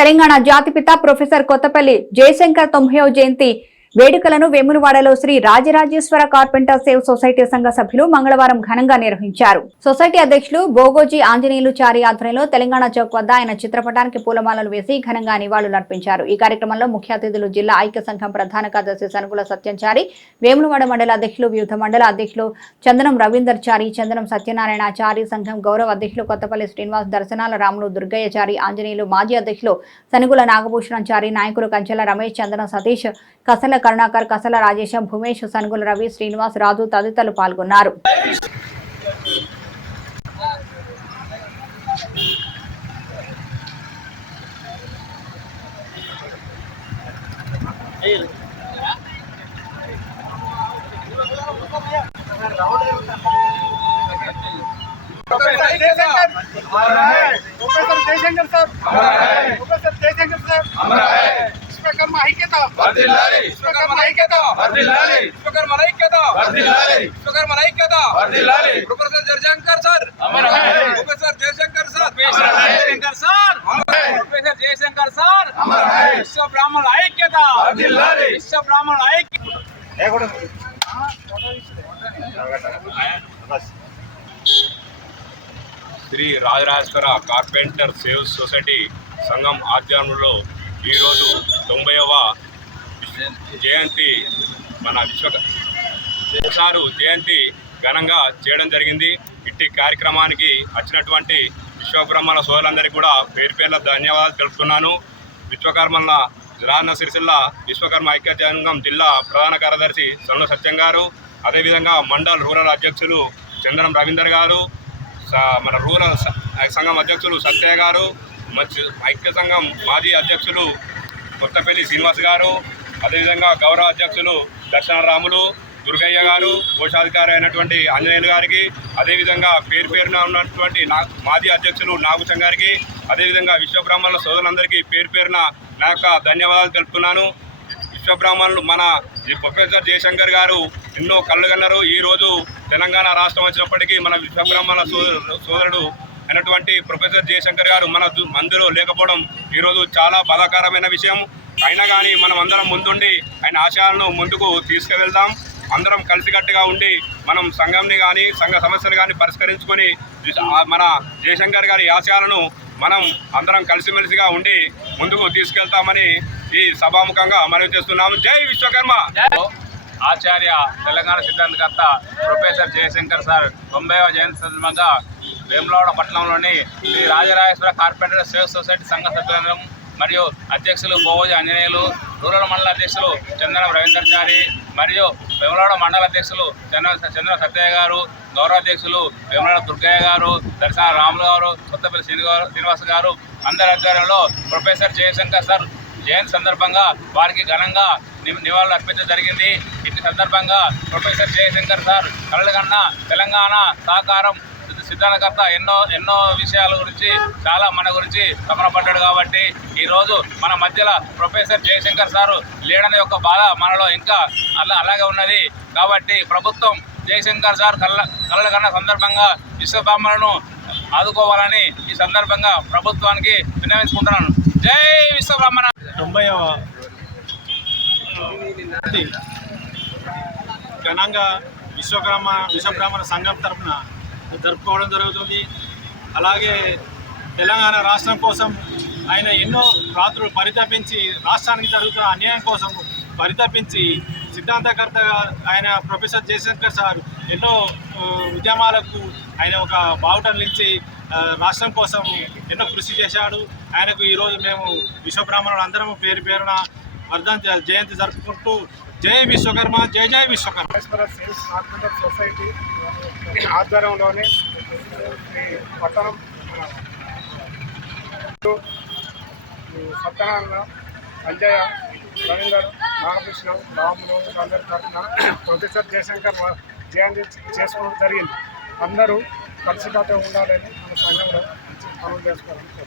తెలంగాణ జాతిపిత ప్రొఫెసర్ కొత్తపల్లి జయశంకర్ తొంభైవ జయంతి వేడుకలను వేములవాడలో Shri Rajarajeshwara carpenter save society సంఘ సభ్యులు మంగళవారం ఘనంగా నిర్వహించారు. సొసైటీ అధ్యక్షులు బోగోజీ ఆంజనేయులు చారి ఆధ్వర్యంలో తెలంగాణ చౌక్ వద్ద ఆయన చిత్రపటానికి పూలమాలలు వేసి ఘనంగా నివాళులర్పించారు. ఈ కార్యక్రమంలో ముఖ్య అతిథులు జిల్లా ఐక్య సంఘం ప్రధాన కార్యదర్శి సనుగుల సత్యంచారి వేములవాడ మండల అధ్యక్షులు వివిధ మండల అధ్యక్షులు చందనం రవీందర్ చారి చందనం సత్యనారాయణ చారి సంఘం గౌరవ అధ్యక్షులు కొత్తపల్లి శ్రీనివాస్ దర్శనాల రాములు దుర్గయ్య చారి ఆంజనేయులు మాజీ అధ్యక్షులు సనుగుల నాగభూషణం చారి నాయకులు కంచెల రమేష్ చందనం సతీష్ కసల కరుణాకర్ కసల రాజేశం భూమేష్ సనుగుల రవి శ్రీనివాస్ రాజు తదితరులు పాల్గొన్నారు प्रोफेसर जयशंकर प्रोफेसर जयशंकर साहब प्रोफेसर जयशंकर साहब విశ్వకర్మ ఐక్యత వర్ధిల్లాలి విశ్వకర్మ ఐక్యత వర్ధిల్లాలి విశ్వకర్మ ఐక్యత వర్ధిల్లాలి విశ్వకర్మ ఐక్యత వర్ధిల్లాలి ప్రొఫెసర్ జయశంకర్ సార్. అమర్ హై ప్రొఫెసర్ జయశంకర్ సార్. అమర్ high. Jayashankar sir. Professor Jayashankar sir. Amar హై. విశ్వ బ్రాహ్మణుల ఐక్యత. వర్ధిల్లాలి. విశ్వ బ్రాహ్మణుల ఐక్యత Shri Rajarajeshwara carpenter save society సంఘం ఆధ్వర్యంలో ఈరోజు తొంభైవ జయంతి మన విశ్వ సారు జయంతి ఘనంగా చేయడం జరిగింది. ఇట్టి కార్యక్రమానికి వచ్చినటువంటి విశ్వబ్రహ్మల సోదరులందరికీ కూడా పేరు పేర్ల ధన్యవాదాలు తెలుపుతున్నాను. విశ్వకర్మల రాజన్న సిరిసిల్ల విశ్వకర్మ ఐక్య జిల్లా ప్రధాన కార్యదర్శి సన్న సత్యం గారు అదేవిధంగా మండల్ రూరల్ అధ్యక్షులు చందనం రవీందర్ గారు స- మన రూరల్ సంఘం అధ్యక్షులు సత్య గారు మంచి ఐక్య సంఘం మాజీ అధ్యక్షులు కొత్తపల్లి శ్రీనివాస్ గారు అదేవిధంగా గౌరవ అధ్యక్షులు దర్శన రాములు దుర్గయ్య గారు కోశాధికారి అయినటువంటి ఆంజనేయులు గారికి అదేవిధంగా పేరు పేరున ఉన్నటువంటి నా మాజీ అధ్యక్షులు నాగుచం గారికి అదేవిధంగా విశ్వబ్రాహ్మణుల సోదరులందరికీ పేరు పేరున నా యొక్క ధన్యవాదాలు తెలుపుతున్నాను. విశ్వబ్రాహ్మణులు మన ఈ ప్రొఫెసర్ జయశంకర్ గారు ఎన్నో కళ్ళుగన్నారు. ఈరోజు తెలంగాణ రాష్ట్రం వచ్చినప్పటికీ మన విశ్వబ్రాహ్మణుల సోదరుడు అయినటువంటి ప్రొఫెసర్ జయశంకర్ గారు మన దు- మందులో లేకపోవడం ఈరోజు చాలా బాధాకరమైన విషయం. అయినా కానీ మనం అందరం ముందుండి ఆయన ఆశయాలను ముందుకు తీసుకువెళ్దాం. అందరం కలిసికట్టుగా ఉండి మనం సంఘంని కానీ సంఘ సమస్యలు కానీ పరిష్కరించుకొని మన జయశంకర్ గారి ఆశయాలను మనం అందరం కలిసిమెలిసిగా ఉండి ముందుకు తీసుకెళ్తామని ఈ సభాముఖంగా మనవి చేస్తున్నాము. జై విశ్వకర్మ! ఆచార్య తెలంగాణ సిద్ధాంతకర్త ప్రొఫెసర్ జయశంకర్ సార్ తొంభైవ జయంతి సందర్భంగా వేములవాడ పట్టణంలోని Shri Rajarajeshwara carpenter save society సంఘ సభ్యులను మరియు అధ్యక్షులు బోవోజి ఆంజనేయులు రూరల్ మండల అధ్యక్షులు చందన రవీంద్రచారి మరియు వేములవాడ మండల అధ్యక్షులు చంద్ర చంద్ర సత్యయ్య గారు గౌరవ అధ్యక్షులు వేములవాడ దుర్గయ్య గారు దర్శన రాములు గారు కొత్తపల్లి శ్రీని గారు శ్రీనివాస్ గారు అందరి ఆధ్వర్యంలో ప్రొఫెసర్ జయశంకర్ సార్ జయంతి సందర్భంగా వారికి ఘనంగా ని- నివాళులు అర్పించడం జరిగింది. ఇట్టి సందర్భంగా ప్రొఫెసర్ జయశంకర్ సార్ కలలుగన్న తెలంగాణ సహకారం సిద్ధాంతకర్త ఎన్నో ఎన్నో విషయాల గురించి చాలా మన గురించి తపనపడ్డాడు కాబట్టి ఈరోజు మన మధ్యలో ప్రొఫెసర్ జయశంకర్ సారు లేడని యొక్క బాధ మనలో ఇంకా అలా అలాగే ఉన్నది. కాబట్టి ప్రభుత్వం జయశంకర్ సార్ కళ్ళ కలలుగన్న సందర్భంగా విశ్వబ్రాహ్మణులను ఆదుకోవాలని ఈ సందర్భంగా ప్రభుత్వానికి విన్నవించుకుంటున్నాను. జై విశ్వబ్రహ్మణ! తొంభై ఘనంగా విశ్వకర్మ విశ్వబ్రాహ్మణ సంఘం తరఫున జరుపుకోవడం జరుగుతుంది. అలాగే తెలంగాణ రాష్ట్రం కోసం ఆయన ఎన్నో రాత్రులు పరితపించి రాష్ట్రానికి జరుగుతున్న అన్యాయం కోసం పరితపించి సిద్ధాంతకర్తగా ఆయన ప్రొఫెసర్ జయశంకర్ సార్ ఎన్నో ఉద్యమాలకు ఆయన ఒక బావుటం నిలిచి రాష్ట్రం కోసం ఎన్నో కృషి చేశాడు. ఆయనకు ఈరోజు మేము విశ్వబ్రాహ్మణులు అందరం పేరు పేరున వర్ధంతి జయంతి జరుపుకుంటూ జై విశ్వకర్మ జై జై విశ్వకర్మ. సొసైటీ ఆధ్వర్యంలోని ఈ పట్టణం ఈ సత్యనారాయణ అంజయ్య రవీందర్ రామకృష్ణ రాములు అందరి తరఫున ప్రొఫెసర్ జయశంకర్ జయంతి చేసుకోవడం జరిగింది. అందరూ కలిసికట్టుగా ఉండాలని మన సంఘంలో పనులు చేసుకోవాలని